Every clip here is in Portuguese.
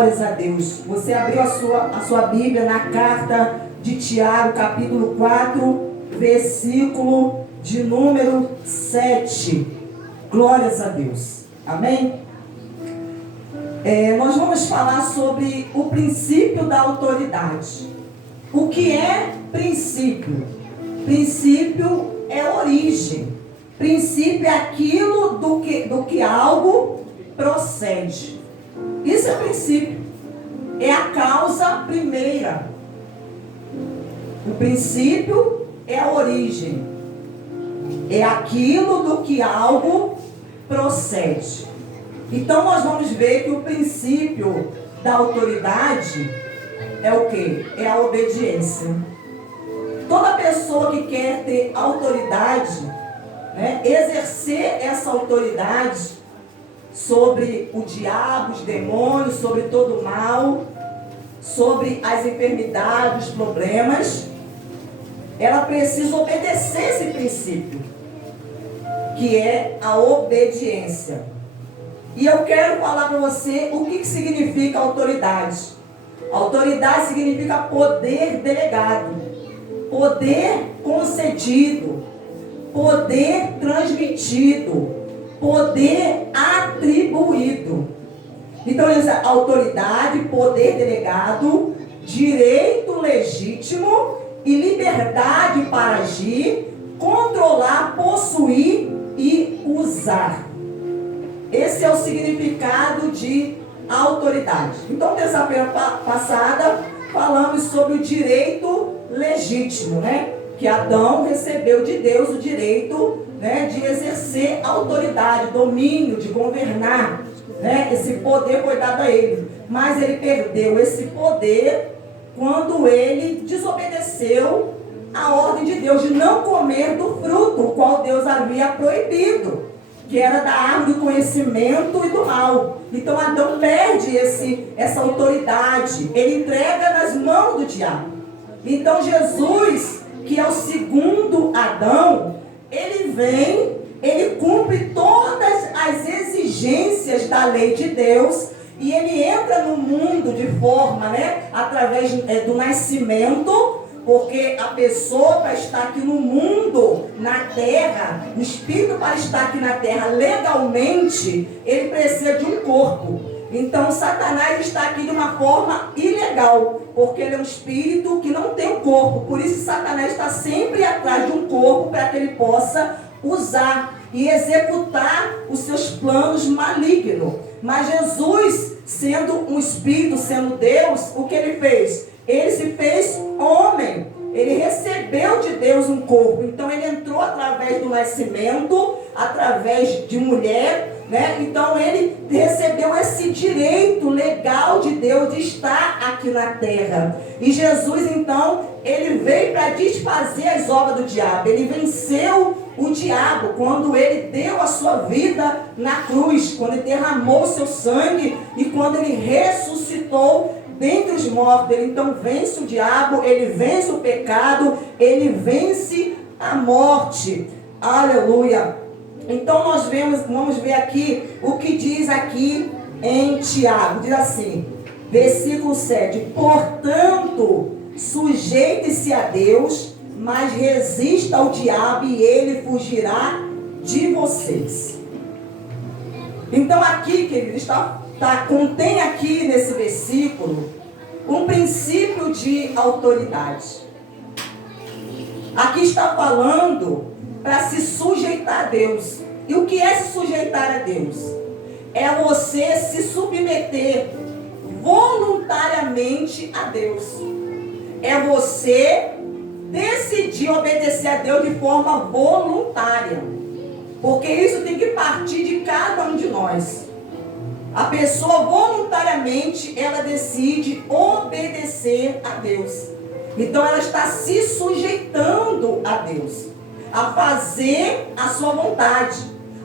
Glórias a Deus. Você abriu a sua Bíblia na carta de Tiago, capítulo 4, versículo de número 7. Glórias a Deus. Amém? Nós vamos falar sobre o princípio da autoridade. O que é princípio? Princípio é origem. Princípio é aquilo do que algo procede. Isso é princípio. É a causa primeira. O princípio é a origem. É aquilo do que algo procede. Então nós vamos ver que o princípio da autoridade é o quê? É a obediência. Toda pessoa que quer ter autoridade, exercer essa autoridade sobre o diabo, os demônios, sobre todo o mal, sobre as enfermidades, os problemas, ela precisa obedecer esse princípio, que é a obediência. E eu quero falar para você o que significa autoridade. Autoridade significa poder delegado, poder concedido, poder transmitido, poder atribuído. Então, autoridade, poder delegado, direito legítimo e liberdade para agir, controlar, possuir e usar. Esse é o significado de autoridade. Então, terça-feira passada, falamos sobre o direito legítimo, que Adão recebeu de Deus o direito, de exercer autoridade, domínio, de governar, esse poder foi dado a ele. Mas ele perdeu esse poder quando ele desobedeceu a ordem de Deus de não comer do fruto, o qual Deus havia proibido, que era da árvore do conhecimento e do mal. Então Adão perde essa autoridade, ele entrega nas mãos do diabo. Então Jesus, que é o segundo Adão, ele vem, ele cumpre todas as exigências da lei de Deus e ele entra no mundo de forma, através do nascimento, porque a pessoa para estar aqui no mundo, na terra, o espírito para estar aqui na terra legalmente, ele precisa de um corpo. Então Satanás está aqui de uma forma ilegal, porque ele é um espírito que não tem um corpo. Por isso Satanás está sempre atrás de um corpo para que ele possa usar e executar os seus planos malignos. Mas Jesus, sendo um espírito, sendo Deus, o que ele fez? Ele se fez homem. Ele recebeu de Deus um corpo. Então ele entrou através do nascimento, através de mulher, Então ele recebeu esse direito legal de Deus de estar aqui na terra. E Jesus, então, ele veio para desfazer as obras do diabo. Ele venceu o diabo quando ele deu a sua vida na cruz, quando ele derramou o seu sangue e quando ele ressuscitou dentre os mortos. Ele então vence o diabo, ele vence o pecado, ele vence a morte. Aleluia! Então nós vamos ver aqui o que diz aqui em Tiago. Diz assim, versículo 7. Portanto, sujeite-se a Deus, mas resista ao diabo e ele fugirá de vocês. Então aqui, queridos, contém aqui nesse versículo um princípio de autoridade. Aqui está falando para se sujeitar a Deus. E o que é se sujeitar a Deus? É você se submeter voluntariamente a Deus. É você decidir obedecer a Deus de forma voluntária. Porque isso tem que partir de cada um de nós. A pessoa voluntariamente, ela decide obedecer a Deus. Então ela está se sujeitando a Deus, a fazer a sua vontade,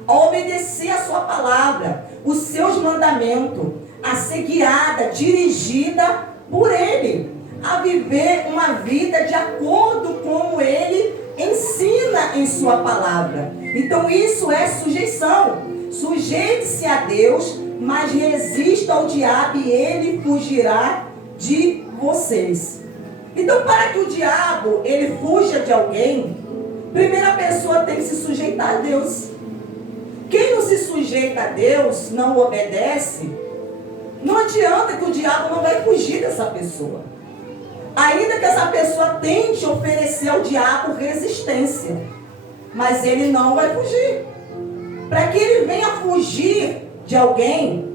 a obedecer a sua palavra, os seus mandamentos, a ser guiada, dirigida por Ele, a viver uma vida de acordo com Ele ensina em sua palavra. Então isso é sujeição. Sujeite-se a Deus, mas resista ao diabo e ele fugirá de vocês. Então, para que o diabo ele fuja de alguém, primeiro a pessoa tem que se sujeitar a Deus. Quem não se sujeita a Deus, não obedece, não adianta que o diabo não vai fugir dessa pessoa. Ainda que essa pessoa tente oferecer ao diabo resistência, mas ele não vai fugir. Para que ele venha fugir de alguém,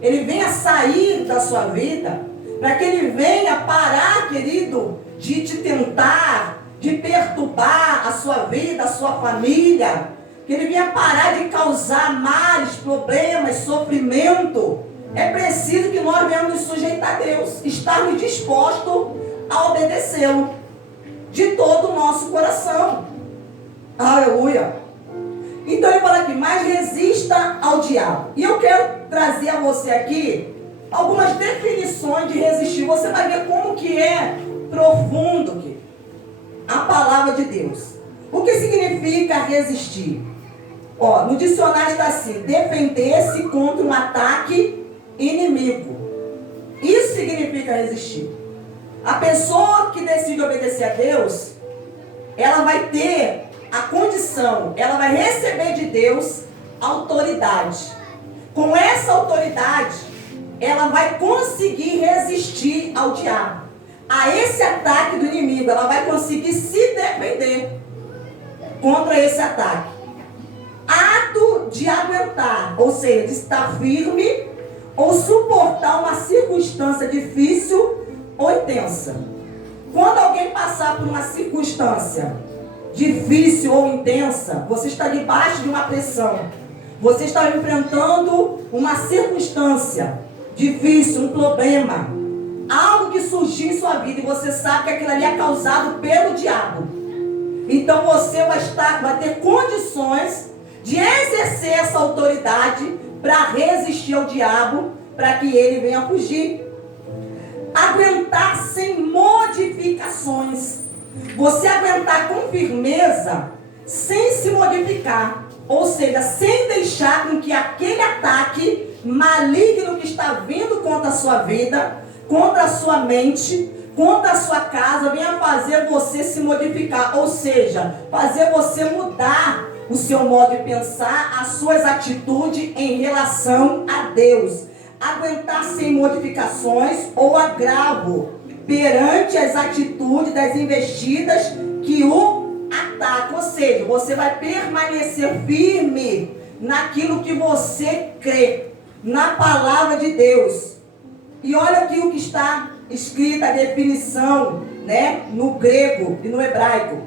ele venha sair da sua vida, para que ele venha parar, querido, de te tentar, de perturbar a sua vida, a sua família, que ele venha parar de causar males, problemas, sofrimento, é preciso que nós venhamos nos sujeitar a Deus, estarmos dispostos a obedecê-lo de todo o nosso coração. Aleluia. Então ele fala aqui, mas resista ao diabo. E eu quero trazer a você aqui algumas definições de resistir. Você vai ver como que é profundo aqui a palavra de Deus. O que significa resistir? No dicionário está assim: defender-se contra um ataque inimigo. Isso significa resistir. A pessoa que decide obedecer a Deus, ela vai ter a condição, ela vai receber de Deus autoridade. Com essa autoridade, ela vai conseguir resistir ao diabo, a esse ataque do inimigo. Ela vai conseguir se defender contra esse ataque. Ato de aguentar, ou seja, de estar firme ou suportar uma circunstância difícil ou intensa. Quando alguém passar por uma circunstância difícil ou intensa, você está debaixo de uma pressão, você está enfrentando uma circunstância difícil, um problema, algo que surgiu em sua vida e você sabe que aquilo ali é causado pelo diabo. Então você vai ter condições de exercer essa autoridade para resistir ao diabo, para que ele venha fugir. Aguentar sem modificações. Você aguentar com firmeza, sem se modificar. Ou seja, sem deixar com que aquele ataque maligno que está vindo contra a sua vida, contra a sua mente, contra a sua casa, venha fazer você se modificar. Ou seja, fazer você mudar o seu modo de pensar, as suas atitudes em relação a Deus. Aguentar sem modificações ou agravo perante as atitudes das investidas que o atacam. Ou seja, você vai permanecer firme naquilo que você crê, na palavra de Deus. E olha aqui o que está escrito, a definição, no grego e no hebraico: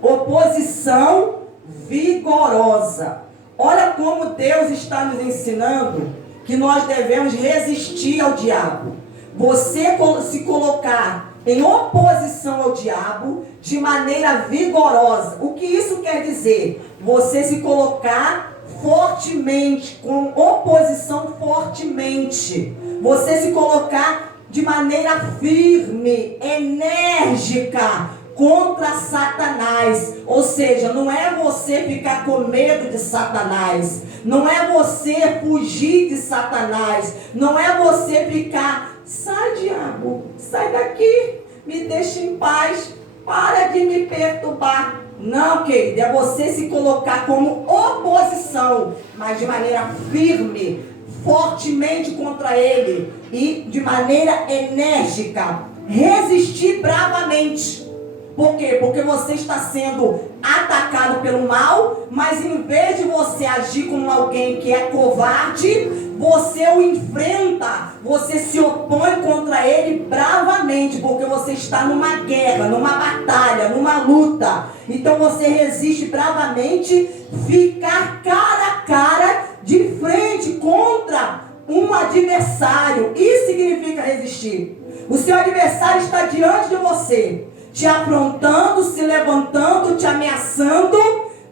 oposição vigorosa. Olha como Deus está nos ensinando que nós devemos resistir ao diabo. Você se colocar em oposição ao diabo de maneira vigorosa. O que isso quer dizer? Você se colocar fortemente, com oposição fortemente. Você se colocar de maneira firme, enérgica, contra Satanás. Ou seja, não é você ficar com medo de Satanás, não é você fugir de Satanás, não é você ficar, sai diabo, sai daqui, me deixa em paz, para de me perturbar. Não, querido, é você se colocar como oposição, mas de maneira firme, fortemente contra ele e de maneira enérgica, resistir bravamente. Por quê? Porque você está sendo atacado pelo mal, mas em vez de você agir como alguém que é covarde, você o enfrenta, você se opõe contra ele bravamente, porque você está numa guerra, numa batalha, numa luta. Então você resiste bravamente, ficar cara a cara, de frente contra um adversário. Isso significa resistir. O seu adversário está diante de você, te afrontando, se levantando, te ameaçando,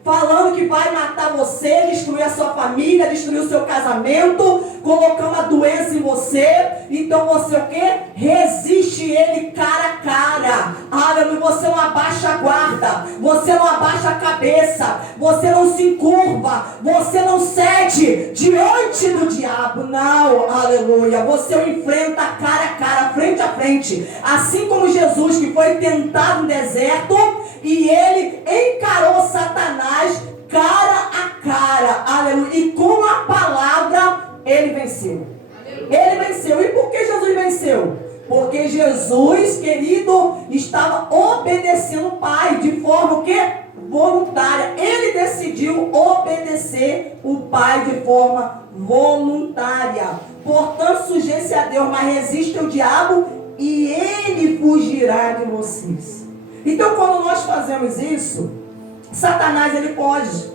falando que vai matar você, destruir a sua família, destruir o seu casamento, colocando a doença em você. Então você o quê? Resiste ele cara a cara. Aleluia. Você não abaixa a guarda, você não abaixa a cabeça, você não se encurva, você não cede diante do diabo. Não, aleluia. Você o enfrenta cara a cara, frente a frente. Assim como Jesus, que foi tentado no deserto, e ele encarou Satanás cara a cara, aleluia, e com a palavra ele venceu. Ele venceu. E por que Jesus venceu? Porque Jesus, querido, estava obedecendo o Pai de forma o quê? Voluntária. Ele decidiu obedecer o Pai de forma voluntária. Portanto, sujeite-se a Deus, mas resiste ao diabo e ele fugirá de vocês. Então, quando nós fazemos isso, Satanás, ele pode.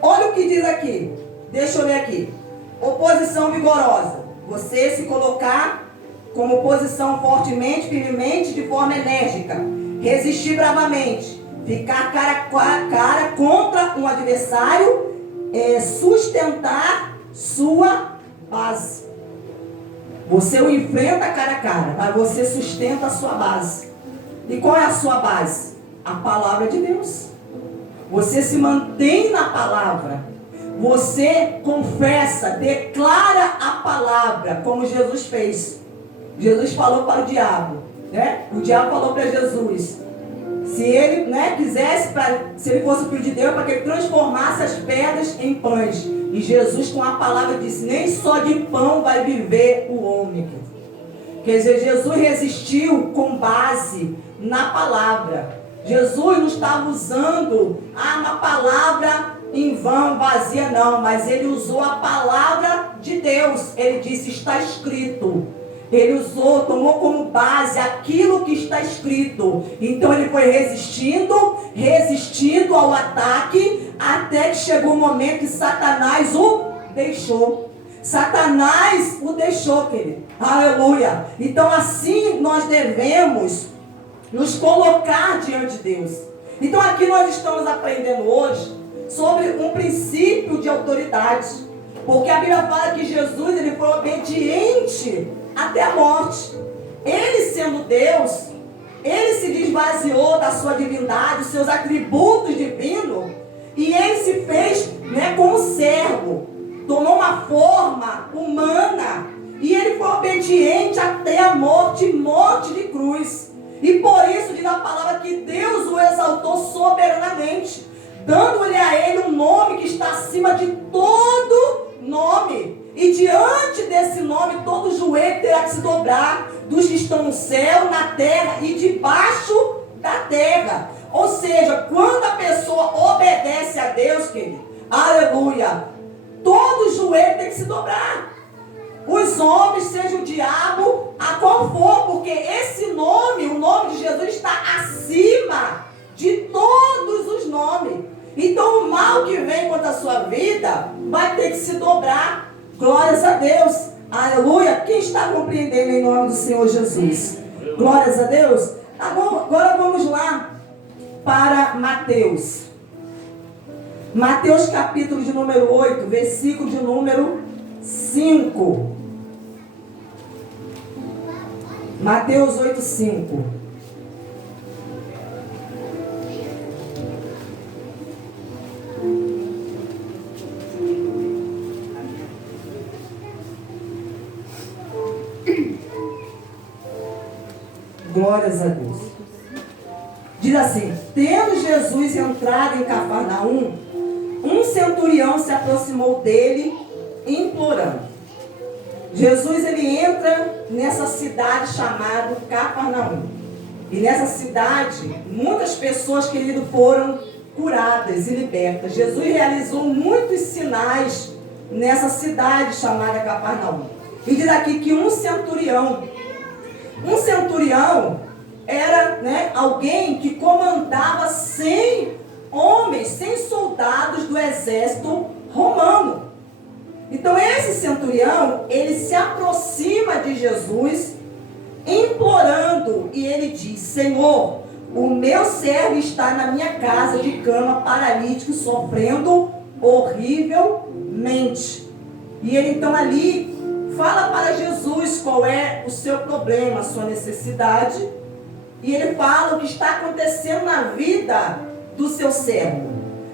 Olha o que diz aqui. Deixa eu ler aqui. Oposição vigorosa. Você se colocar como oposição fortemente, firmemente, de forma enérgica. Resistir bravamente. Ficar cara a cara contra um adversário. Sustentar sua base. Você o enfrenta cara a cara, mas você sustenta a sua base. E qual é a sua base? A palavra de Deus. Você se mantém na palavra. Você confessa, declara a palavra, como Jesus fez. Jesus falou para o diabo, né? O diabo falou para Jesus, se ele, né, quisesse, se ele fosse o filho de Deus, para que ele transformasse as pedras em pães. E Jesus, com a palavra, disse: nem só de pão vai viver o homem. Quer dizer, Jesus resistiu com base na palavra. Jesus não estava usando uma palavra em vão, vazia, não, mas ele usou a palavra de Deus. Ele disse: está escrito. Ele usou, tomou como base aquilo que está escrito. Então ele foi resistindo ao ataque, até que chegou o momento que Satanás o deixou. Satanás o deixou, querido. Aleluia. Então assim nós devemos nos colocar diante de Deus. Então aqui nós estamos aprendendo hoje sobre um princípio de autoridade. Porque a Bíblia fala que Jesus, ele foi obediente até a morte. Ele, sendo Deus, ele se desvaziou da sua divindade, dos seus atributos divinos, e ele se fez, né, como servo. Tomou uma forma humana, e ele foi obediente até a morte de cruz. E por isso diz a palavra que Deus o exaltou soberanamente, dando-lhe a ele um nome que está acima de todo nome. E diante desse nome, todo joelho terá que se dobrar, dos que estão no céu, na terra e debaixo da terra. Ou seja, quando a pessoa obedece a Deus, querido, aleluia, todo joelho tem que se dobrar. Os homens, seja o diabo, a qual for, porque esse nome, o nome de Jesus, está acima de todos os nomes. Então o mal que vem contra a sua vida vai ter que se dobrar. Glórias a Deus. Aleluia. Quem está compreendendo em nome do Senhor Jesus? Glórias a Deus. Agora vamos lá para Mateus. Mateus capítulo de número 8, versículo de número 5. Mateus 8, 5. Glórias a Deus. Diz assim: tendo Jesus entrado em Cafarnaum, um centurião se aproximou dele, implorando. Jesus, ele entra nessa cidade chamada Cafarnaum. E nessa cidade, muitas pessoas, querido, foram curadas e libertas. Jesus realizou muitos sinais nessa cidade chamada Cafarnaum. E diz aqui que um centurião era, né, alguém que comandava 100 homens, 100 soldados do exército romano. Então esse centurião, ele se aproxima de Jesus, implorando, e ele diz: Senhor, o meu servo está na minha casa de cama, paralítico, sofrendo horrivelmente. E ele então ali fala para Jesus qual é o seu problema, a sua necessidade. E ele fala o que está acontecendo na vida do seu servo.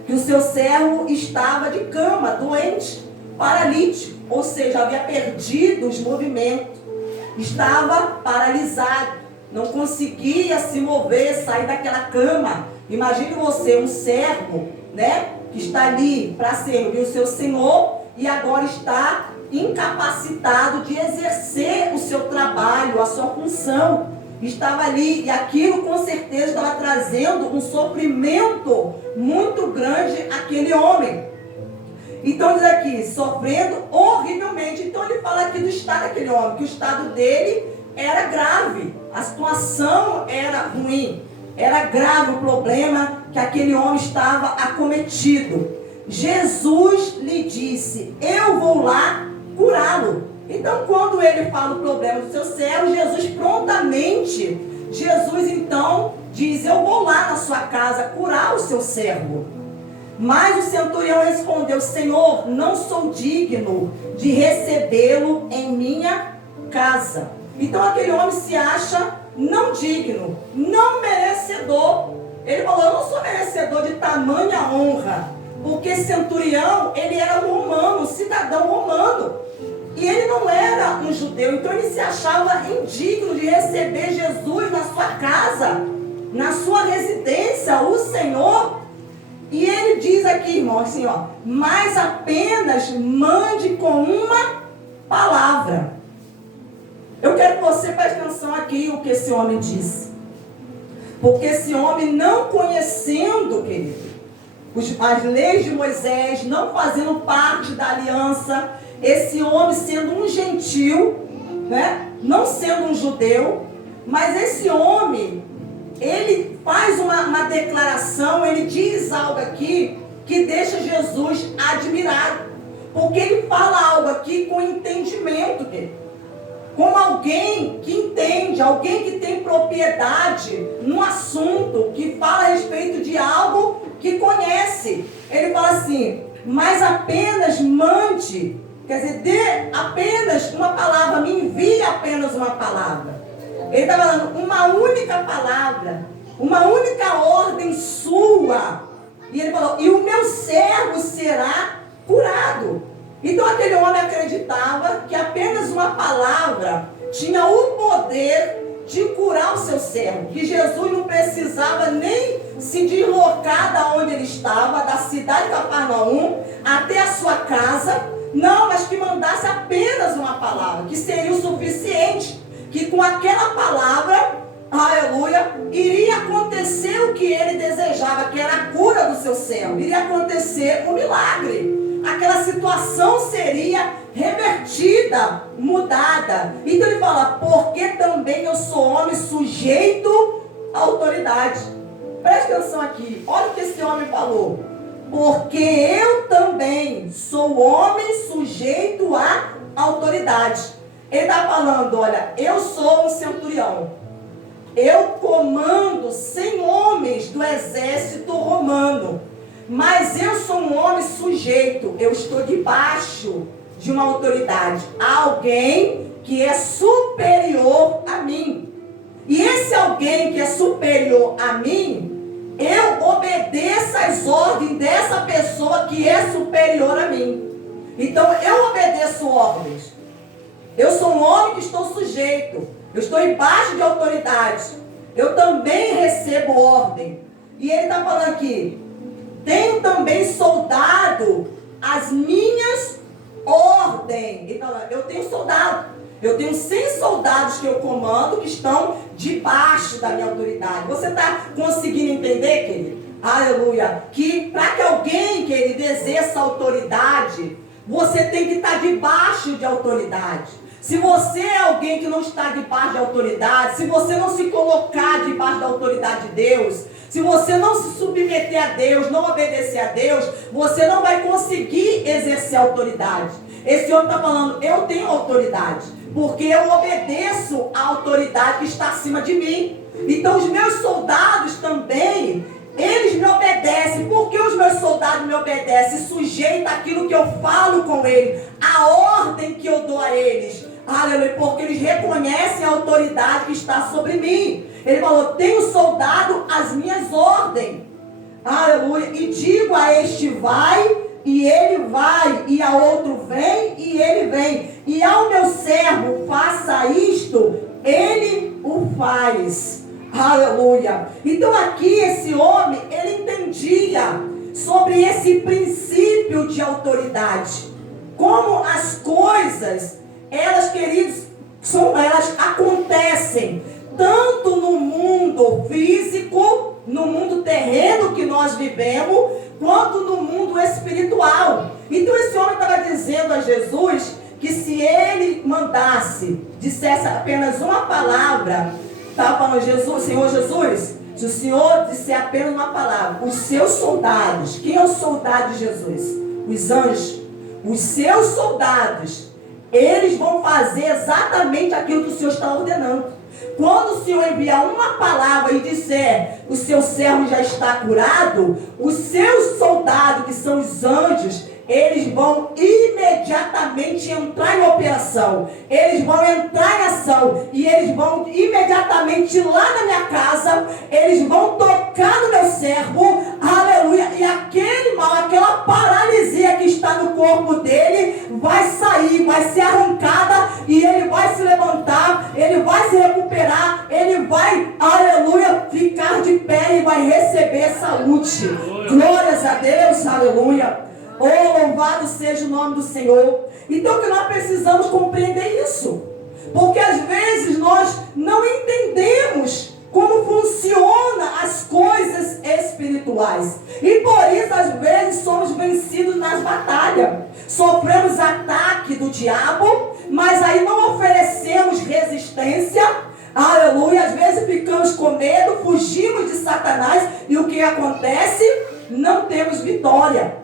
Que o seu servo estava de cama, doente, paralítico. Ou seja, havia perdido os movimentos. Estava paralisado. Não conseguia se mover, sair daquela cama. Imagine você, um servo, né? Que está ali para servir o seu Senhor e agora está incapacitado de exercer o seu trabalho, a sua função. Estava ali e aquilo com certeza estava trazendo um sofrimento muito grande àquele homem. Então diz aqui, sofrendo horrivelmente. Então ele fala aqui do estado daquele homem, que o estado dele era grave, a situação era ruim, era grave o problema que aquele homem estava acometido. Jesus lhe disse, eu vou lá curá-lo. Então quando ele fala o problema do seu servo, Jesus então diz, eu vou lá na sua casa curar o seu servo. Mas o centurião respondeu, Senhor, não sou digno de recebê-lo em minha casa. Então aquele homem se acha não digno, não merecedor. Ele falou, eu não sou merecedor de tamanha honra. Porque centurião, ele era um romano, um cidadão romano. E ele não era um judeu, então ele se achava indigno de receber Jesus na sua casa, na sua residência, o Senhor. E ele diz aqui, irmão, assim, ó, mas apenas mande com uma palavra. Eu quero que você preste atenção aqui o que esse homem disse. Porque esse homem não conhecendo, querido, as leis de Moisés, não fazendo parte da aliança, esse homem sendo um gentil, né? Não sendo um judeu, mas esse homem, ele faz uma declaração, ele diz algo aqui que deixa Jesus admirado, porque ele fala algo aqui com entendimento dele, como alguém que entende, alguém que tem propriedade no assunto, que fala a respeito de algo que conhece. Ele fala assim, mas apenas mande, quer dizer, dê apenas uma palavra, me envie apenas uma palavra. Ele está falando uma única palavra, uma única ordem sua. E ele falou, e o meu servo será curado. Então aquele homem acreditava que apenas uma palavra tinha o poder de curar o seu servo. Que Jesus não precisava nem se deslocar da onde ele estava, da cidade de Cafarnaum, até a sua casa. Não, mas que mandasse apenas uma palavra, que seria o suficiente. Que com aquela palavra, aleluia, iria acontecer o que ele desejava, que era a cura do seu servo. Iria acontecer um milagre. Aquela situação seria revertida, mudada. Então ele fala, porque também eu sou homem sujeito à autoridade. Preste atenção aqui, olha o que esse homem falou. Porque eu também sou homem sujeito à autoridade. Ele está falando, olha, eu sou um centurião. Eu comando 100 homens do exército romano. Mas eu sou um homem sujeito, eu estou debaixo de uma autoridade, alguém que é superior a mim. E esse alguém que é superior a mim, eu obedeço às ordens dessa pessoa que é superior a mim. Então eu obedeço ordens. Eu sou um homem que estou sujeito, eu estou embaixo de autoridade. Eu também recebo ordem. E ele está falando aqui, tenho também soldado as minhas ordens. Então, eu tenho soldado. Eu tenho 100 soldados que eu comando que estão debaixo da minha autoridade. Você está conseguindo entender, querido? Aleluia. Que para que alguém, querido, exerça autoridade, você tem que estar debaixo de autoridade. Se você é alguém que não está debaixo de autoridade, se você não se colocar debaixo da autoridade de Deus, se você não se submeter a Deus, não obedecer a Deus, você não vai conseguir exercer autoridade. Esse homem está falando, eu tenho autoridade. Porque eu obedeço à autoridade que está acima de mim. Então os meus soldados também, eles me obedecem. Por que os meus soldados me obedecem? Sujeita aquilo que eu falo com eles, a ordem que eu dou a eles. Aleluia, porque eles reconhecem a autoridade que está sobre mim. Ele falou, tenho soldado as minhas ordens. Aleluia, e digo a este vai, e ele vai, e a outro vem, e ele vem. E ao meu servo faça isto, ele o faz. Aleluia. Então aqui esse homem, ele entendia sobre esse princípio de autoridade. Como as coisas, elas, queridos, elas acontecem tanto no mundo físico, no mundo terreno que nós vivemos, quanto no mundo espiritual. Então esse homem estava dizendo a Jesus que se ele mandasse, dissesse apenas uma palavra, estava falando, Jesus, Senhor Jesus, se o Senhor disser apenas uma palavra, os seus soldados, quem é o soldado de Jesus? Os anjos. Os seus soldados, eles vão fazer exatamente aquilo que o Senhor está ordenando. Quando o Senhor enviar uma palavra e disser, o seu servo já está curado, os seus soldados, que são os anjos, eles vão imediatamente entrar em operação. Eles vão entrar em ação. E eles vão imediatamente lá na minha casa. Eles vão tocar no meu servo. Aleluia. E aquele mal, aquela paralisia que está no corpo dele, vai sair, vai ser arrancada. E ele vai se levantar. Ele vai se recuperar. Ele vai, aleluia, ficar de pé e vai receber saúde. Glórias a Deus, aleluia. Oh, louvado seja o nome do Senhor. Então que nós precisamos compreender isso. Porque às vezes nós não entendemos como funcionam as coisas espirituais. E por isso às vezes somos vencidos nas batalhas. Sofremos ataque do diabo, mas aí não oferecemos resistência. Aleluia. Às vezes ficamos com medo, fugimos de Satanás. E o que acontece? Não temos vitória.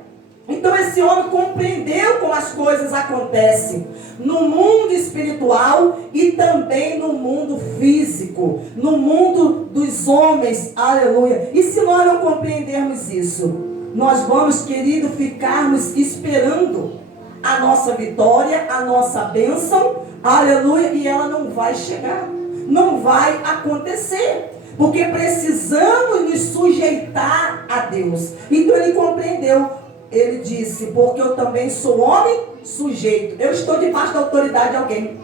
Então esse homem compreendeu como as coisas acontecem no mundo espiritual e também no mundo físico, no mundo dos homens, aleluia. E se nós não compreendermos isso, nós vamos, querido, ficarmos esperando a nossa vitória, a nossa bênção, aleluia, e ela não vai chegar, não vai acontecer. Porque precisamos nos sujeitar a Deus. Então ele compreendeu. Ele disse, porque eu também sou homem sujeito. Eu estou debaixo da autoridade de alguém.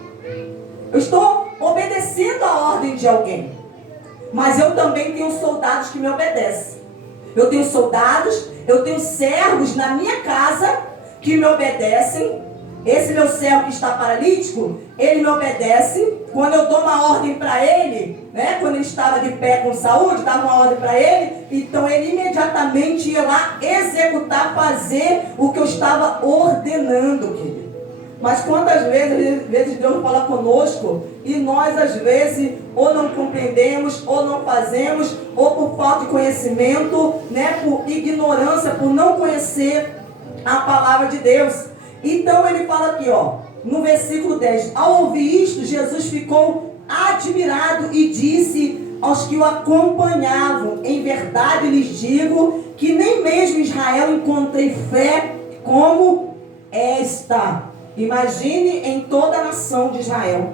Eu estou obedecendo a ordem de alguém. Mas eu também tenho soldados que me obedecem. Eu tenho soldados, eu tenho servos na minha casa que me obedecem. Esse meu servo que está paralítico, ele me obedece. Quando eu dou uma ordem para ele, né, quando ele estava de pé com saúde, dava uma ordem para ele, então ele imediatamente ia lá executar, fazer o que eu estava ordenando, querido. Mas quantas vezes Deus fala conosco e nós às vezes ou não compreendemos, ou não fazemos, ou por falta de conhecimento, né, por ignorância, por não conhecer a palavra de Deus. Então ele fala aqui, ó, no versículo 10, ao ouvir isto, Jesus ficou admirado e disse aos que o acompanhavam, em verdade lhes digo que nem mesmo em Israel encontrei fé como esta. Imagine em toda a nação de Israel,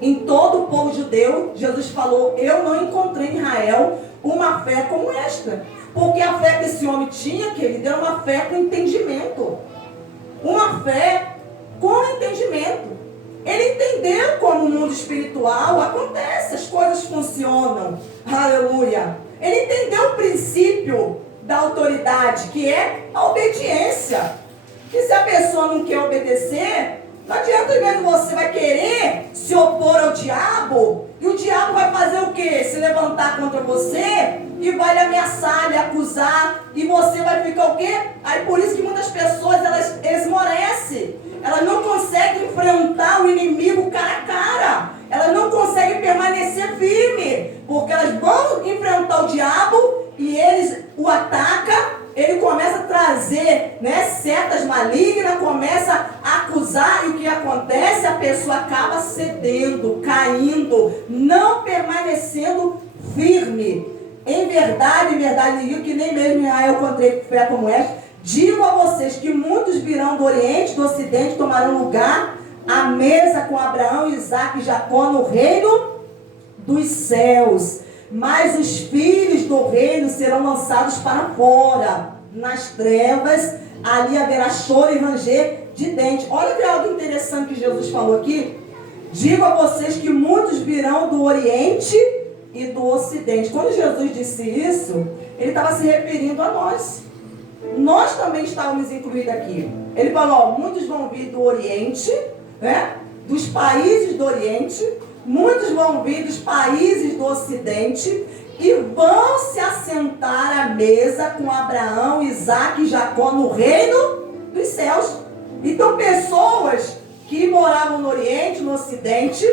em todo o povo judeu, Jesus falou, eu não encontrei em Israel uma fé como esta. Porque a fé que esse homem tinha, querido, era uma fé com entendimento. Uma fé com entendimento. Ele entendeu como o mundo espiritual acontece, as coisas funcionam. Aleluia. Ele entendeu o princípio da autoridade, que é a obediência. Que se a pessoa não quer obedecer, não adianta, às vezes você vai querer se opor ao diabo, e o diabo vai fazer o quê? Se levantar contra você e vai lhe ameaçar, lhe acusar, e você vai ficar o quê? Aí por isso que muitas pessoas, elas esmorecem, elas não conseguem enfrentar o inimigo cara a cara, elas não conseguem permanecer firme, porque elas vão enfrentar o diabo e eles o atacam. Ele começa a trazer, né, setas malignas, começa a acusar, e o que acontece? A pessoa acaba cedendo caindo, não permanecendo firme. Em verdade, digo que nem mesmo em Israel encontrei fé como esta. Digo a vocês que muitos virão do Oriente e do Ocidente, tomarão lugar à mesa com Abraão, Isaque e Jacó no reino dos céus. Mas os filhos do reino serão lançados para fora, nas trevas. Ali haverá choro e ranger de dentes. Olha que é algo interessante que Jesus falou aqui. Digo a vocês que muitos virão do Oriente e do Ocidente. Quando Jesus disse isso, ele estava se referindo a nós. Nós também estávamos incluídos aqui. Ele falou, muitos vão vir do Oriente, né? Dos países do Oriente, muitos vão vir dos países do Ocidente e vão se assentar à mesa com Abraão, Isaque e Jacó no reino dos céus. Então pessoas que moravam no Oriente, no Ocidente,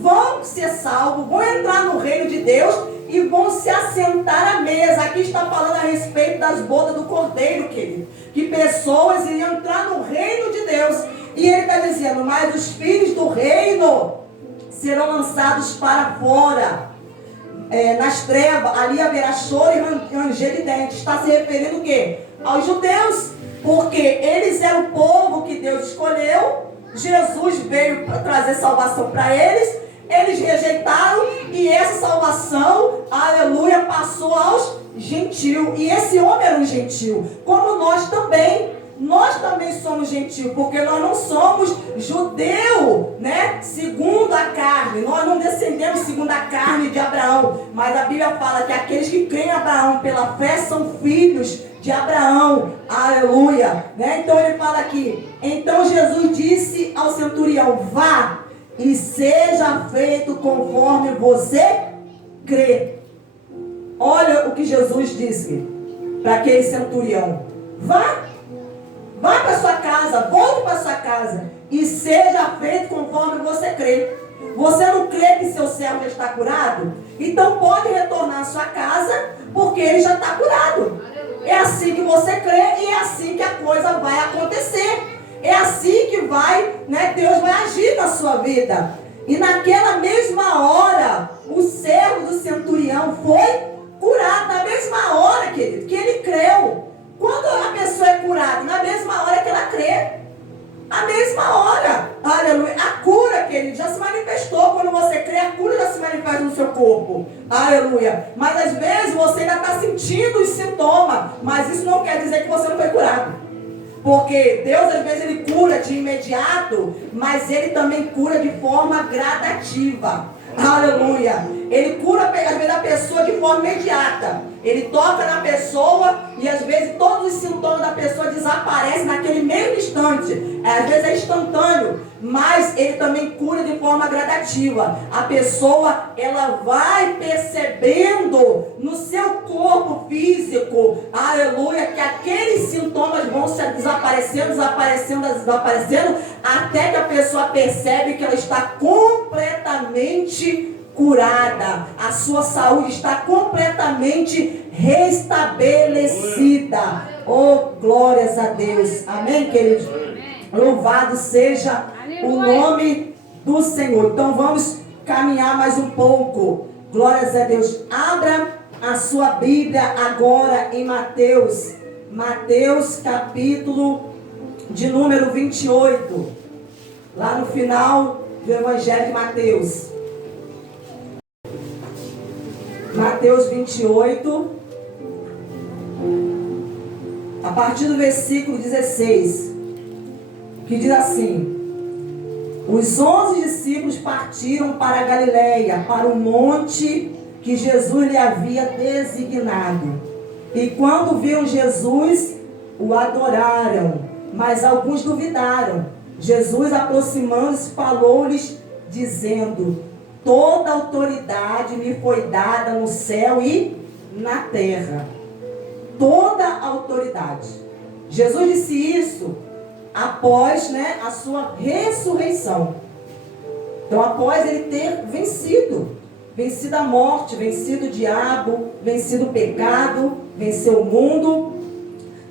vão ser salvos, vão entrar no reino de Deus e vão se assentar à mesa. Aqui está falando a respeito das bodas do Cordeiro, querido. Que pessoas iriam entrar no reino de Deus. E ele está dizendo, mas os filhos do reino serão lançados para fora, nas trevas. Ali haverá choro e ranger de dentes. Está se referindo o quê? Aos judeus. Porque eles eram o povo que Deus escolheu. Jesus veio para trazer salvação para eles. Eles rejeitaram e essa salvação, aleluia, passou aos gentios. E esse homem era um gentil, como nós também. Nós também somos gentios, porque nós não somos judeu, né? Segundo a carne. Nós não descendemos segundo a carne de Abraão. Mas a Bíblia fala que aqueles que creem em Abraão pela fé são filhos de Abraão. Aleluia. Né? Então ele fala aqui. Então Jesus disse ao centurião, vá e seja feito conforme você crê. Olha o que Jesus disse para aquele centurião. Vá para sua casa, volte para sua casa e seja feito conforme você crê. Você não crê que seu servo já está curado? Então pode retornar à sua casa, porque ele já está curado. É assim que você crê e é assim que a coisa vai acontecer. É assim que vai, né, Deus vai agir na sua vida. E naquela mesma hora, o servo do centurião foi curado. Na mesma hora, querido, que ele creu. Quando a pessoa é curada, na mesma hora que ela crê. A mesma hora. Aleluia. A cura, querido, já se manifestou. Quando você crê, a cura já se manifesta no seu corpo. Aleluia. Mas às vezes você ainda está sentindo os sintomas. Mas isso não quer dizer que você não foi curado. Porque Deus às vezes ele cura de imediato, mas ele também cura de forma gradativa. Aleluia. Ele cura às vezes a pessoa de forma imediata. Ele toca na pessoa e às vezes todos os sintomas da pessoa desaparecem naquele mesmo instante. Às vezes é instantâneo, mas ele também cura de forma gradativa. A pessoa, ela vai percebendo no seu corpo físico, aleluia, que aqueles sintomas vão se desaparecendo, até que a pessoa percebe que ela está completamente curada. A sua saúde está completamente restabelecida. Oh, glórias a Deus. Amém, queridos? Louvado seja o nome do Senhor. Então vamos caminhar mais um pouco. Glórias a Deus. Abra a sua Bíblia agora em Mateus. Mateus capítulo de número 28. Lá no final do Evangelho de Mateus. Mateus 28, a partir do versículo 16, que diz assim: os 11 discípulos partiram para a Galileia, para o monte que Jesus lhe havia designado. E quando viram Jesus, o adoraram, mas alguns duvidaram. Jesus, aproximando-se, falou-lhes, dizendo: toda autoridade me foi dada no céu e na terra. Toda autoridade. Jesus disse isso após, né, a sua ressurreição. Então, após ele ter vencido a morte, vencido o diabo, vencido o pecado, venceu o mundo.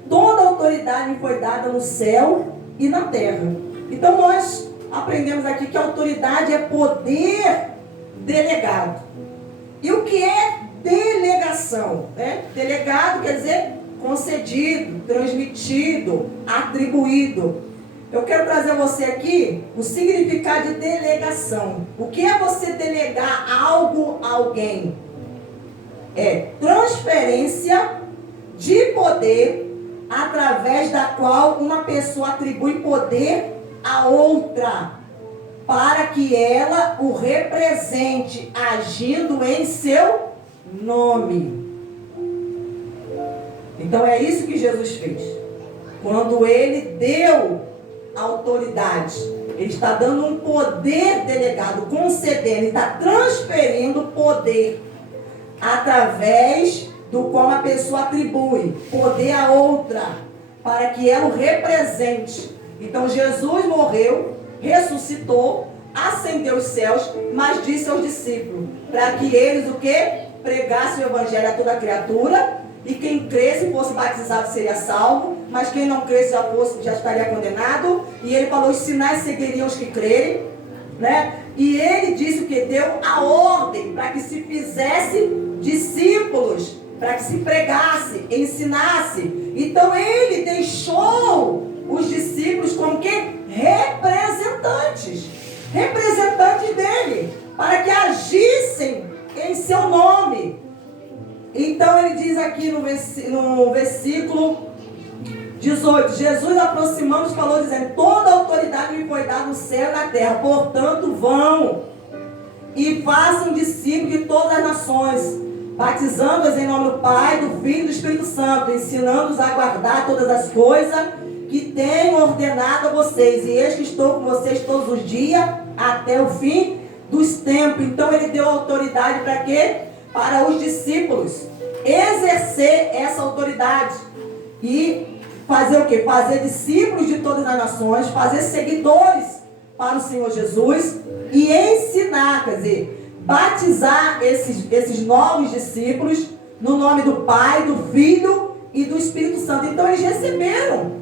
Toda autoridade me foi dada no céu e na terra. Então nós aprendemos aqui que autoridade é poder delegado. E o que é delegação? Né? Delegado quer dizer concedido, transmitido, atribuído. Eu quero trazer a você aqui o significado de delegação. O que é você delegar algo a alguém? É transferência de poder através da qual uma pessoa atribui poder a outra, para que ela o represente, agindo em seu nome. Então é isso que Jesus fez. Quando ele deu autoridade, ele está dando um poder delegado, concedendo, ele está transferindo poder através do qual a pessoa atribui poder a outra, para que ela o represente. Então Jesus morreu, ressuscitou, ascendeu os céus, mas disse aos discípulos, para que eles o quê? Pregassem o evangelho a toda criatura, e quem cresce e fosse batizado seria salvo, mas quem não cresce já estaria condenado. E ele falou, os sinais seguiriam os que crerem, né? E ele disse que deu a ordem para que se fizesse discípulos, para que se pregasse, ensinasse. Então ele deixou os discípulos como que? Representantes dele, para que agissem em seu nome. Então ele diz aqui no versículo 18, Jesus aproximando-se falou dizendo, toda autoridade me foi dada no céu e na terra, portanto vão e façam discípulos de todas as nações, batizando-os em nome do Pai, do Filho e do Espírito Santo, ensinando-os a guardar todas as coisas que tenho ordenado a vocês, e eis que estou com vocês todos os dias, até o fim dos tempos. Então ele deu autoridade para quê? Para os discípulos exercer essa autoridade e fazer o quê? Fazer discípulos de todas as nações, fazer seguidores para o Senhor Jesus e ensinar, quer dizer, batizar esses novos discípulos no nome do Pai, do Filho e do Espírito Santo. Então eles receberam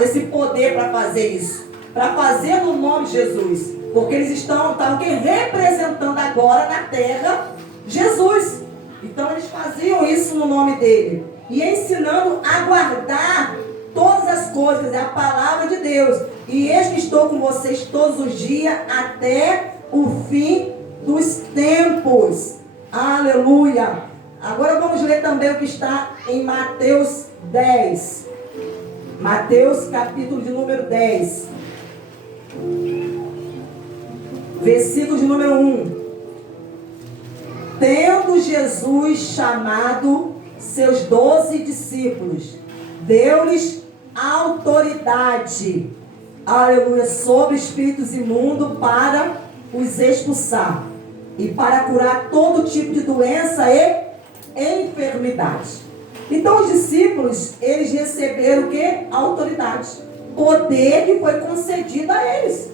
esse poder para fazer isso, para fazer no nome de Jesus. Porque eles estavam representando agora na terra Jesus. Então eles faziam isso no nome dele. E ensinando a guardar todas as coisas, é a palavra de Deus. E eis que estou com vocês todos os dias até o fim dos tempos. Aleluia. Agora vamos ler também o que está em Mateus 10. Mateus capítulo de número 10. Versículo de número 1. Tendo Jesus chamado seus 12 discípulos, deu-lhes autoridade, aleluia, sobre espíritos imundos para os expulsar e para curar todo tipo de doença e enfermidade. Então os discípulos, eles receberam o que? Autoridade, poder que foi concedido a eles,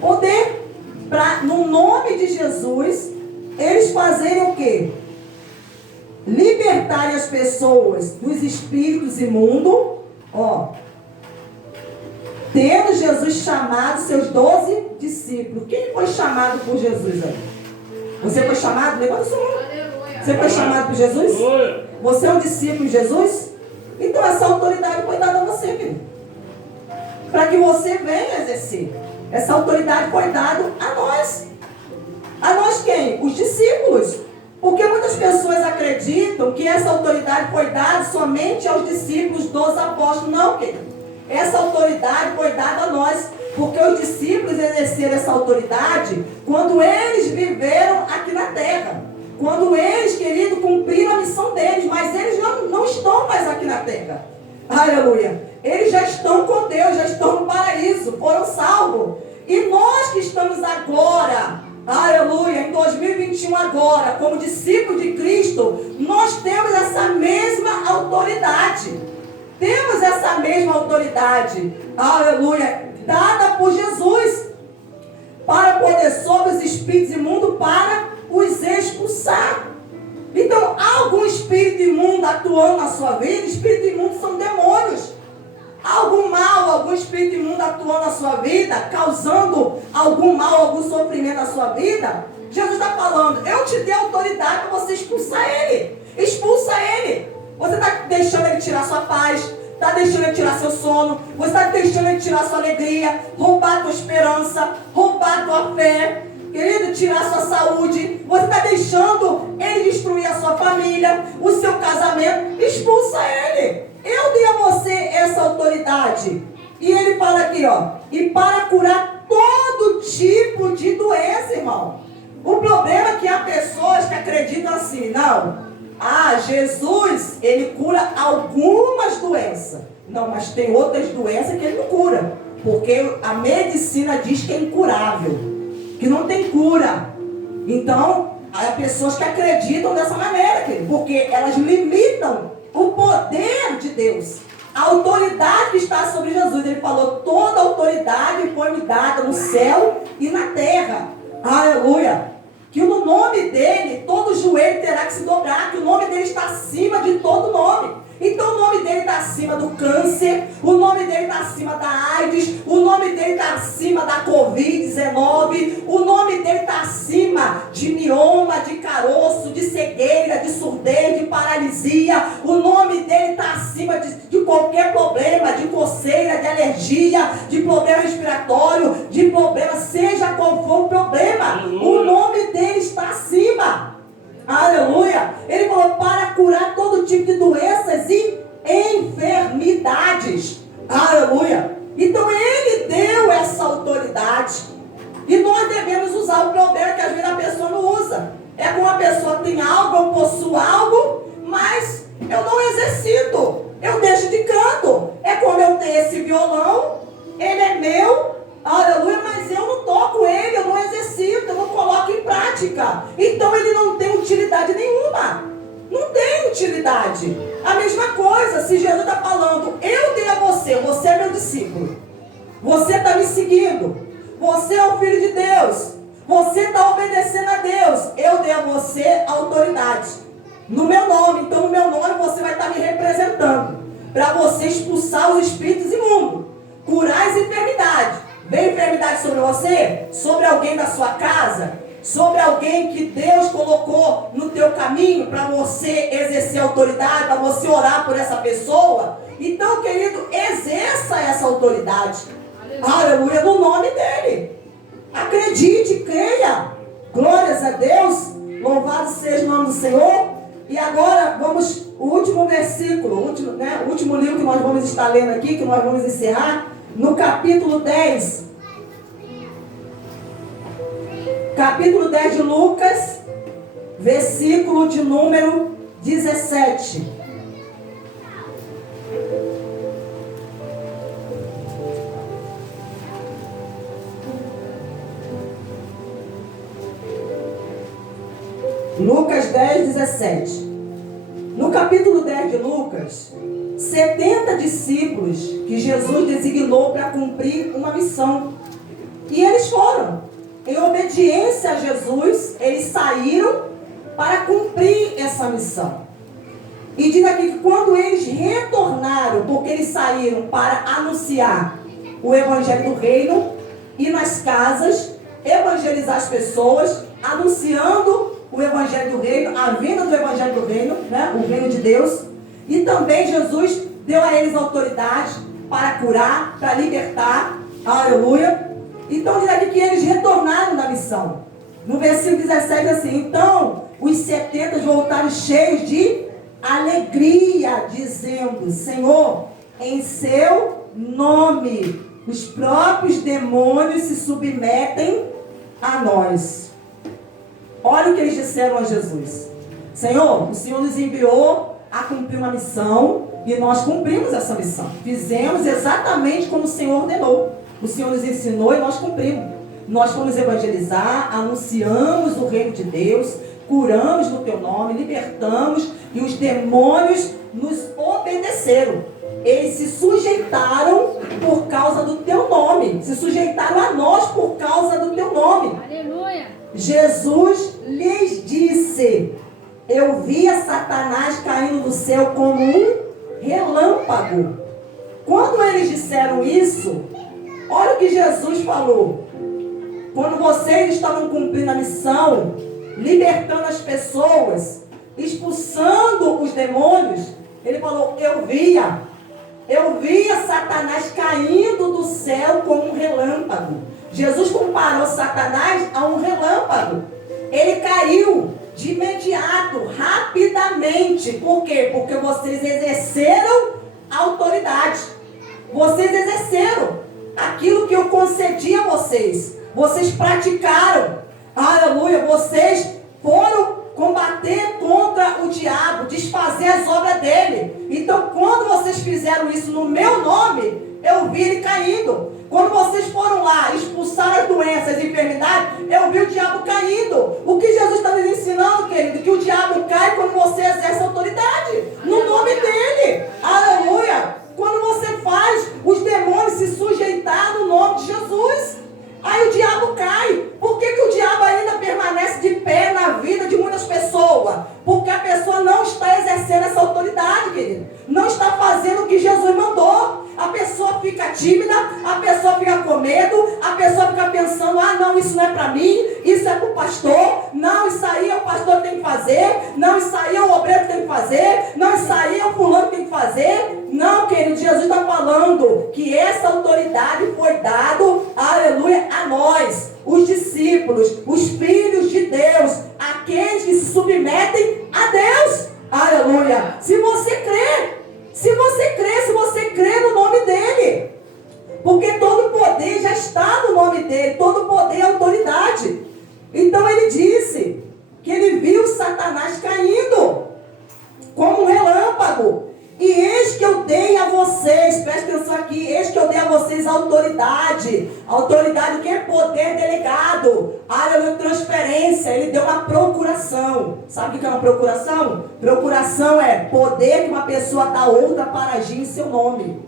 poder para, no nome de Jesus, eles fazerem o quê? Libertarem as pessoas dos espíritos imundos, tendo Jesus chamado seus 12 discípulos. Quem foi chamado por Jesus aí? Você foi chamado? Levanta sua mão. Você foi chamado por Jesus? Você é um discípulo de Jesus? Então essa autoridade foi dada a você, filho, para que você venha exercer. Essa autoridade foi dada a nós. A nós quem? Os discípulos. Porque muitas pessoas acreditam que essa autoridade foi dada somente aos discípulos dos apóstolos. Não, querido. Essa autoridade foi dada a nós. Porque os discípulos exerceram essa autoridade quando eles viveram aqui na terra. Quando eles, querido, cumpriram a missão deles. Mas eles não estão mais aqui na terra. Aleluia. Eles já estão com Deus, já estão no paraíso, foram salvos. E nós que estamos agora, aleluia, em 2021 agora, como discípulos de Cristo, nós temos essa mesma autoridade. Temos essa mesma autoridade, aleluia, dada por Jesus, para poder sobre os espíritos imundos, para os expulsar. Então, há algum espírito imundo atuando na sua vida? Espíritos imundos são demônios. algum mal, algum espírito imundo atuando na sua vida, causando algum mal, algum sofrimento na sua vida, Jesus está falando, eu te dei autoridade para você expulsar ele. Expulsa ele. Você está deixando ele tirar sua paz, está deixando ele tirar seu sono, você está deixando ele tirar sua alegria, roubar tua esperança, roubar tua fé, querido, tirar sua saúde. Você está deixando ele destruir a sua família, o seu casamento. Expulsa ele. Eu dei a você essa autoridade. E ele fala aqui, ó, e para curar todo tipo de doença, irmão. O problema é que há pessoas que acreditam assim, não, Jesus, ele cura algumas doenças. Não, mas tem outras doenças que ele não cura, porque a medicina diz que é incurável, que não tem cura. Então, há pessoas que acreditam dessa maneira, querido, porque elas limitam o poder de Deus, a autoridade que está sobre Jesus. Ele falou, toda autoridade foi me dada no céu e na terra. Aleluia. Que no nome dele, todo joelho terá que se dobrar, que o nome dele está acima de todo nome. Então o nome dele está acima do câncer, o nome dele está acima da AIDS, o nome dele está acima da Covid-19, o nome dele está acima de mioma, de caroço, de cegueira, de surdez, de paralisia. O nome dele está acima de qualquer problema, de coceira, de alergia, de problema respiratório, de problema, seja qual for o problema. O nome dele está acima. Aleluia. Ele falou para curar todo tipo de doenças e enfermidades. Aleluia. Então ele deu essa autoridade. E nós devemos usar. O problema é que às vezes a pessoa não usa. É como a pessoa tem algo, eu possuo algo, mas eu não exercito. Eu deixo de canto. É como eu tenho esse violão, ele é meu. Aleluia, mas eu não toco ele, eu não exercito, eu não coloco em prática. Então ele não tem utilidade nenhuma. Não tem utilidade. A mesma coisa, se Jesus está falando, eu dei a você, você é meu discípulo. Você está me seguindo. Você é o Filho de Deus. Você está obedecendo a Deus. Eu dei a você autoridade. No meu nome. Então no meu nome você vai estar me representando. Para você expulsar os espíritos imundos. Curar as enfermidades. Vem enfermidade sobre você? Sobre alguém da sua casa? Sobre alguém que Deus colocou no teu caminho para você exercer autoridade, para você orar por essa pessoa? Então, querido, exerça essa autoridade. Aleluia, no nome dele. Acredite, creia. Glórias a Deus. Louvado seja o nome do Senhor. E agora, vamos, o último versículo, o último livro que nós vamos estar lendo aqui, que nós vamos encerrar. No capítulo 10, de Lucas, versículo de número 17. Lucas 10, 17. No capítulo 10 de Lucas, 70 discípulos que Jesus designou para cumprir uma missão. E eles foram. Em obediência a Jesus, eles saíram para cumprir essa missão. E diz aqui que quando eles retornaram, porque eles saíram para anunciar o Evangelho do Reino, ir nas casas, evangelizar as pessoas, anunciando o Evangelho do Reino, a vinda do Evangelho do Reino, né? O Reino de Deus. E também Jesus deu a eles autoridade para curar, para libertar. Aleluia. Então diz aqui que eles retornaram da missão. No versículo 17 assim, então os 70 voltaram cheios de alegria, dizendo, Senhor, em seu nome, os próprios demônios se submetem a nós. Olha o que eles disseram a Jesus. Senhor, o Senhor nos enviou a cumprir uma missão e nós cumprimos essa missão. Fizemos exatamente como o Senhor ordenou. O Senhor nos ensinou e nós cumprimos. Nós fomos evangelizar, anunciamos o reino de Deus, curamos no teu nome, libertamos e os demônios nos obedeceram. Eles se sujeitaram por causa do teu nome. Se sujeitaram a nós por causa do teu nome. Aleluia. Jesus lhes disse, eu via Satanás caindo do céu como um relâmpago. Quando eles disseram isso, olha o que Jesus falou. Quando vocês estavam cumprindo a missão, libertando as pessoas, expulsando os demônios, ele falou, eu via Satanás caindo do céu como um relâmpago. Jesus comparou Satanás a um relâmpago. Ele caiu de imediato, rapidamente. Por quê? Porque vocês exerceram a autoridade. Vocês exerceram aquilo que eu concedi a vocês. Vocês praticaram. Aleluia. Vocês foram combater contra o diabo, desfazer as obras dele. Então, quando vocês fizeram isso no meu nome, eu vi ele caindo. Quando vocês foram lá expulsar as doenças, as enfermidades, eu vi o diabo caindo. O que Jesus está nos ensinando, querido? Que o diabo cai quando você exerce autoridade no nome dele. Aleluia. Quando você faz os demônios se sujeitar no nome de Jesus, aí o diabo cai. Por que o diabo ainda permanece de pé na vida de muitas pessoas? Porque a pessoa não está exercendo essa autoridade, querido. Não está fazendo o que Jesus mandou. A pessoa fica tímida, a pessoa fica com medo, a pessoa fica pensando, ah não, isso não é para mim, isso é para o pastor, não, isso aí é o pastor que tem que fazer, não, isso aí é o obreiro que tem que fazer, não, isso aí é o fulano que tem que fazer. Não, querido, Jesus está falando que essa autoridade foi dada, aleluia, a nós, os discípulos, os filhos de Deus, aqueles que se submetem a Deus, aleluia. Se você crê no nome dele, porque todo poder já está no nome dele, todo poder é autoridade. Então ele disse que ele viu Satanás caindo como um relâmpago. E eis que eu dei a vocês, presta atenção aqui, eis que eu dei a vocês autoridade. Autoridade que é poder delegado. Área de transferência, ele deu uma procuração. Sabe o que é uma procuração? Procuração é poder que uma pessoa dá a outra para agir em seu nome.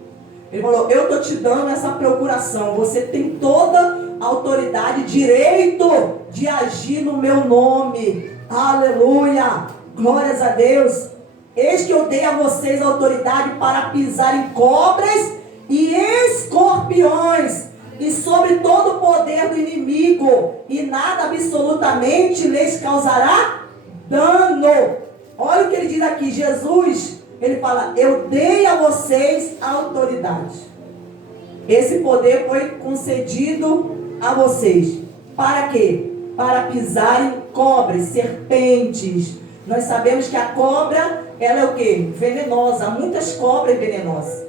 Ele falou, eu estou te dando essa procuração. Você tem toda a autoridade, direito de agir no meu nome. Aleluia, glórias a Deus. Eis que eu dei a vocês autoridade para pisar em cobras e escorpiões, e sobre todo o poder do inimigo, e nada absolutamente lhes causará dano. Olha o que ele diz aqui, Jesus, ele fala, eu dei a vocês a autoridade. Esse poder foi concedido a vocês. Para quê? Para pisarem cobras, serpentes. Nós sabemos que a cobra, ela é o quê? Venenosa. Há muitas cobras venenosas.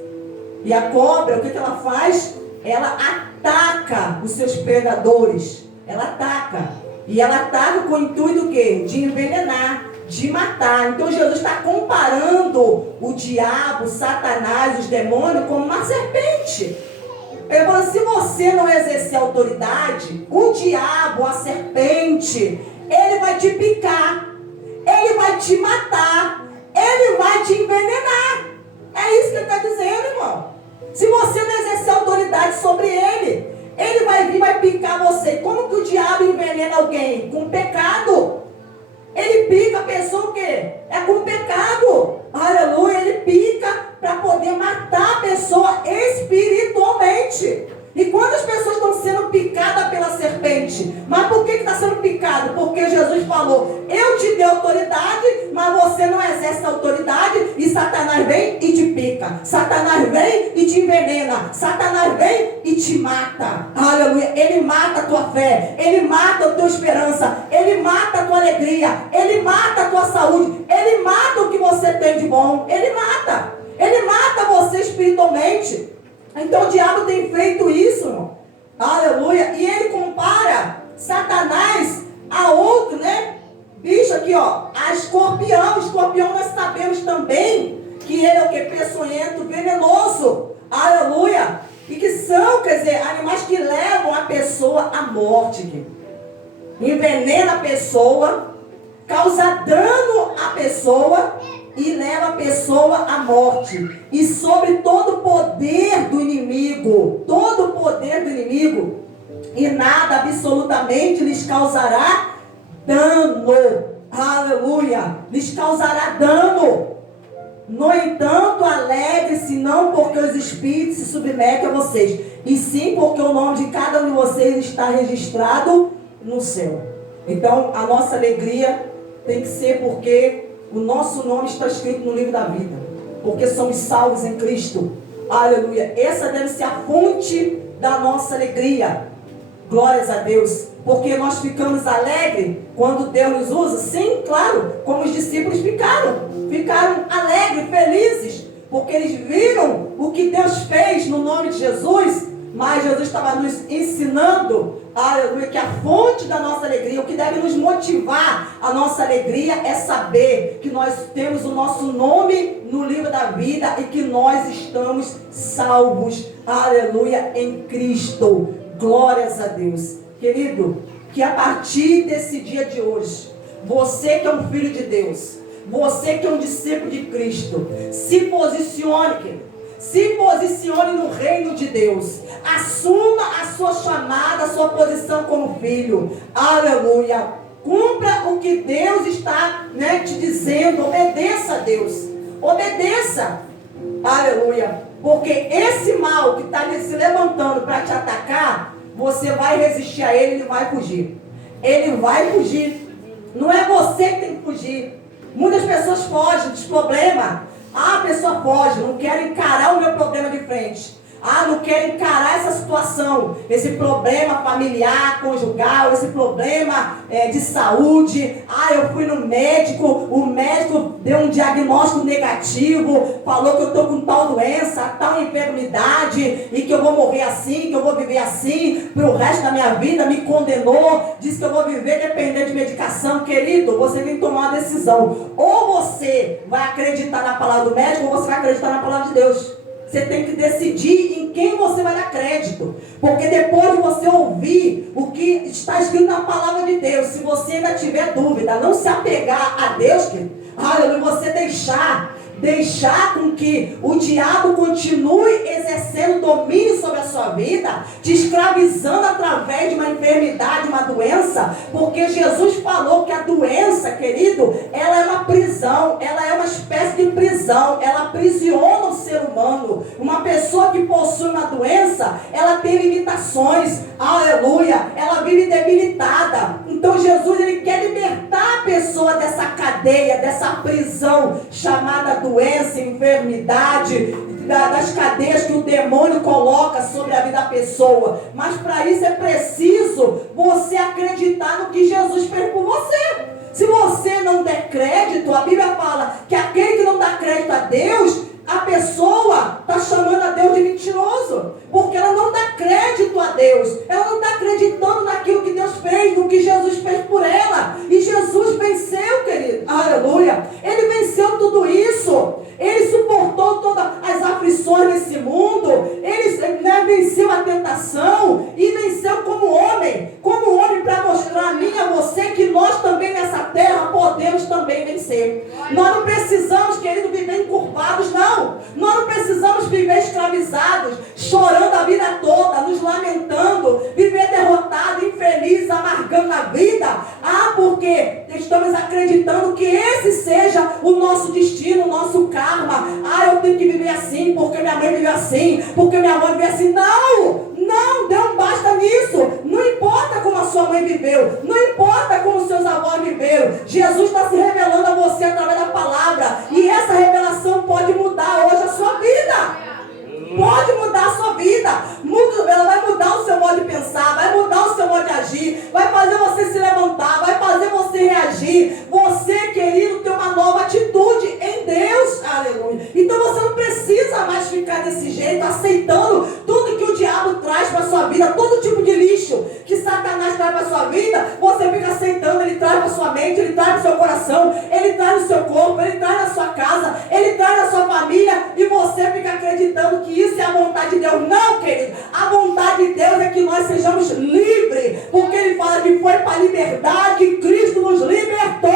E a cobra, o que ela faz? Ela ataca os seus predadores. Ela ataca. E ela ataca com o intuito do quê? De envenenar, de matar. Então Jesus está comparando o diabo, Satanás, os demônios, como uma serpente. Ele falou, se você não exercer autoridade, o diabo, a serpente, ele vai te picar. Ele vai te matar. Ele vai te envenenar. É isso que ele está dizendo, irmão. Se você não exercer autoridade sobre ele, ele vai vir e vai picar você. Como que o diabo envenena alguém? Com pecado. Ele pica a pessoa o quê? É com pecado. Aleluia. Ele pica para poder matar a pessoa espiritualmente. E quando as pessoas estão sendo picadas pela serpente, mas por que está sendo picado? Porque Jesus falou, eu te dei autoridade, mas você não exerce a autoridade, e Satanás vem e te pica, Satanás vem e te envenena, Satanás vem e te mata. Aleluia. Ele mata a tua fé, ele mata a tua esperança, ele mata a tua alegria, ele mata a tua saúde, ele mata o que você tem de bom, ele mata você espiritualmente. Então o diabo tem feito isso, irmão. Aleluia. E ele compara Satanás a outro, né? Bicho aqui, ó. A escorpião. Escorpião nós sabemos também que ele é o que? Peçonhento, venenoso. Aleluia. E que são, quer dizer, animais que levam a pessoa à morte. Aqui. Envenena a pessoa, causa dano à pessoa e leva a pessoa à morte. E sobre todo o poder do inimigo, e nada absolutamente lhes causará dano. Aleluia. Lhes causará dano. No entanto, alegre-se não porque os espíritos se submetem a vocês, e sim porque o nome de cada um de vocês está registrado no céu. Então, a nossa alegria tem que ser porque o nosso nome está escrito no livro da vida. Porque somos salvos em Cristo. Aleluia. Essa deve ser a fonte da nossa alegria. Glórias a Deus. Porque nós ficamos alegres quando Deus nos usa. Sim, claro. Como os discípulos ficaram. Ficaram alegres, felizes. Porque eles viram o que Deus fez no nome de Jesus. Mas Jesus estava nos ensinando, aleluia, que a fonte da nossa alegria, o que deve nos motivar a nossa alegria é saber que nós temos o nosso nome no livro da vida e que nós estamos salvos, aleluia, em Cristo. Glórias a Deus. Querido, que a partir desse dia de hoje, você que é um filho de Deus, você que é um discípulo de Cristo, se posicione, querido. Se posicione no reino de Deus. Assuma a sua chamada, a sua posição como filho. Aleluia. Cumpra o que Deus está, te dizendo. Obedeça a Deus. Obedeça. Aleluia. Porque esse mal que está se levantando para te atacar, você vai resistir a ele, ele vai fugir. Ele vai fugir. Não é você que tem que fugir. Muitas pessoas fogem dos problemas. A pessoa foge, não quer encarar o meu problema de frente. Não quer encarar essa situação, esse problema familiar, conjugal, esse problema de saúde. Eu fui no médico, o médico deu um diagnóstico negativo, falou que eu estou com tal doença, tal enfermidade, e que eu vou morrer assim, que eu vou viver assim, pro resto da minha vida, me condenou, disse que eu vou viver dependendo de medicação. Querido, você tem que tomar uma decisão. Ou você vai acreditar na palavra do médico, ou você vai acreditar na palavra de Deus. Você tem que decidir em quem você vai dar crédito. Porque depois de você ouvir o que está escrito na palavra de Deus, se você ainda tiver dúvida, não se apegar a Deus, aleluia, você deixar com que o diabo continue exercendo domínio sobre a sua vida, te escravizando através de uma enfermidade, uma doença, porque Jesus falou que a doença, querido, ela é uma prisão, ela é uma espécie de prisão, ela aprisiona o ser humano. Uma pessoa que possui uma doença, ela tem limitações, aleluia, ela vive debilitada. Então Jesus, ele quer libertar a pessoa dessa cadeia, dessa prisão chamada doença, enfermidade, das cadeias que o demônio coloca sobre a vida da pessoa. Mas para isso é preciso você acreditar no que Jesus fez por você. Se você não der crédito, a Bíblia fala que aquele que não dá crédito a Deus, a pessoa está chamando a Deus de mentiroso, porque ela não dá crédito a Deus, ela não está acreditando naquilo que Deus fez, no que Jesus fez por ela. E Jesus venceu, querido, aleluia, ele venceu tudo isso, ele suportou todas as aflições nesse mundo, ele venceu a tentação e venceu como homem para mostrar a mim e a você que nós também nessa terra podemos também vencer. Nós não precisamos, querido, viver encurvados, não. Nós não precisamos viver escravizados, chorando a vida toda, nos lamentando, viver derrotado, infeliz, amargando na vida. Porque estamos acreditando que esse seja o nosso destino, o nosso karma. Eu tenho que viver assim, porque minha mãe viveu assim, porque minha avó viveu assim. Não, Deus basta nisso. Não importa como a sua mãe viveu, não importa como seus avós viveram. Jesus está se revelando a você através da palavra. E essa revelação pode mudar hoje a sua vida. Pode mudar a sua vida. Ela vai mudar o seu modo de pensar, vai mudar o seu modo de agir, vai fazer você se levantar, vai fazer você reagir. Você, querido, tem uma nova atitude em Deus. Aleluia. Então você não precisa mais ficar desse jeito, aceitando tudo que o diabo traz para a sua vida, todo tipo de lixo que Satanás traz para a sua vida. Você fica aceitando, ele traz para a sua mente, ele traz para o seu coração, ele traz no seu corpo, ele traz na sua casa, ele traz na sua família, e você fica acreditando que isso é a vontade de Deus. Não, querido, a vontade de Deus é que nós sejamos livres, porque ele fala que foi para a liberdade que Cristo nos libertou.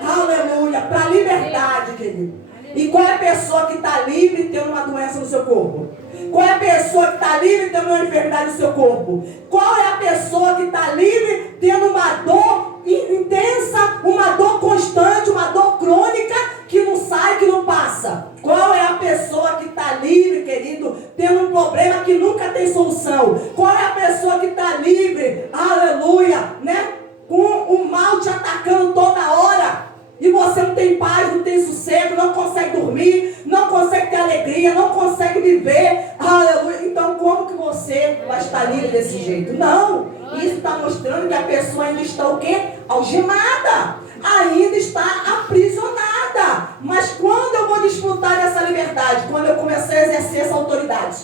Aleluia, para a liberdade, querido. E qual é a pessoa que está livre tendo uma doença no seu corpo? Qual é a pessoa que está livre tendo uma enfermidade no seu corpo? Qual é a pessoa que está livre tendo uma dor intensa, uma dor constante, uma dor crônica que não sai, que não passa? tem paz, não tem sossego, não consegue dormir, não consegue ter alegria, não consegue viver. Aleluia. Então como que você vai estar livre desse jeito? Não. Isso está mostrando que a pessoa ainda está o quê? Algemada. Ainda está aprisionada. Mas quando eu vou desfrutar dessa liberdade? Quando eu começar a exercer essa autoridade.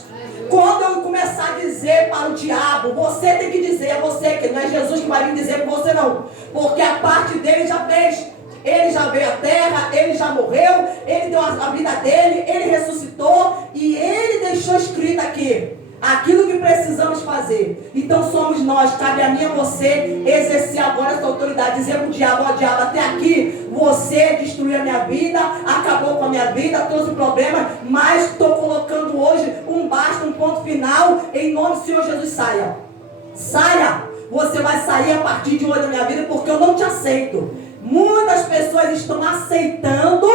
Quando eu começar a dizer para o diabo, você tem que dizer, é você, que não é Jesus que vai vir dizer para você não. Porque a parte dele já fez. Ele já veio à terra, ele já morreu, ele deu a vida dele, ele ressuscitou e ele deixou escrito aqui aquilo que precisamos fazer. Então somos nós, cabe a mim e a você exercer agora essa autoridade, dizer para o diabo, ó diabo, até aqui você destruiu a minha vida, acabou com a minha vida, trouxe problemas, mas estou colocando hoje um basta, um ponto final, em nome do Senhor Jesus, saia. Saia, você vai sair a partir de hoje da minha vida, porque eu não te aceito. Muitas pessoas estão aceitando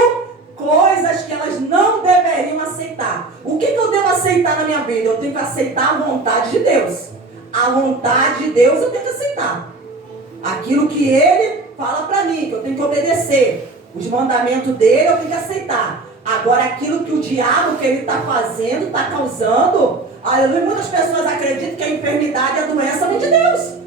coisas que elas não deveriam aceitar. O que eu devo aceitar na minha vida? Eu tenho que aceitar a vontade de Deus. A vontade de Deus eu tenho que aceitar. Aquilo que Ele fala para mim, que eu tenho que obedecer. Os mandamentos dele eu tenho que aceitar. Agora aquilo que o diabo, que ele está fazendo, está causando, aleluia, muitas pessoas acreditam que a enfermidade, a doença vem de Deus.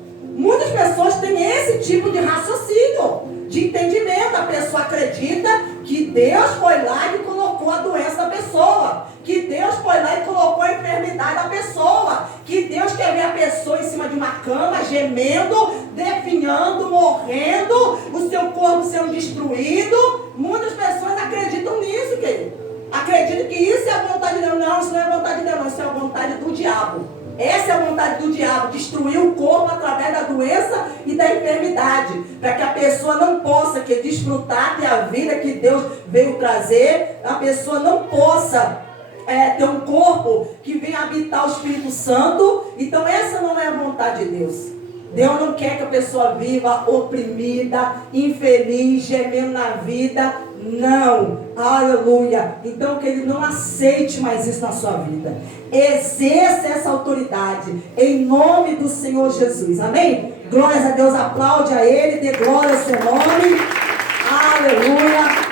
Muitas pessoas têm esse tipo de raciocínio, de entendimento. A pessoa acredita que Deus foi lá e colocou a doença da pessoa, que Deus foi lá e colocou a enfermidade da pessoa, que Deus quer ver a pessoa em cima de uma cama, gemendo, definhando, morrendo, o seu corpo sendo destruído. Muitas pessoas acreditam nisso, querido. Acreditam que isso é a vontade de Deus. Não, isso não é a vontade de Deus, não, isso é a vontade do diabo. Essa é a vontade do diabo, destruir o corpo através da doença e da enfermidade, para que a pessoa não possa desfrutar, ter a vida que Deus veio trazer, a pessoa não possa ter um corpo que venha habitar o Espírito Santo. Então essa não é a vontade de Deus. Deus não quer que a pessoa viva oprimida, infeliz, gemendo na vida. Não, aleluia. Então que ele não aceite mais isso na sua vida. Exerça essa autoridade em nome do Senhor Jesus, amém? Glórias a Deus, aplaude a ele, dê glória ao seu nome, aleluia.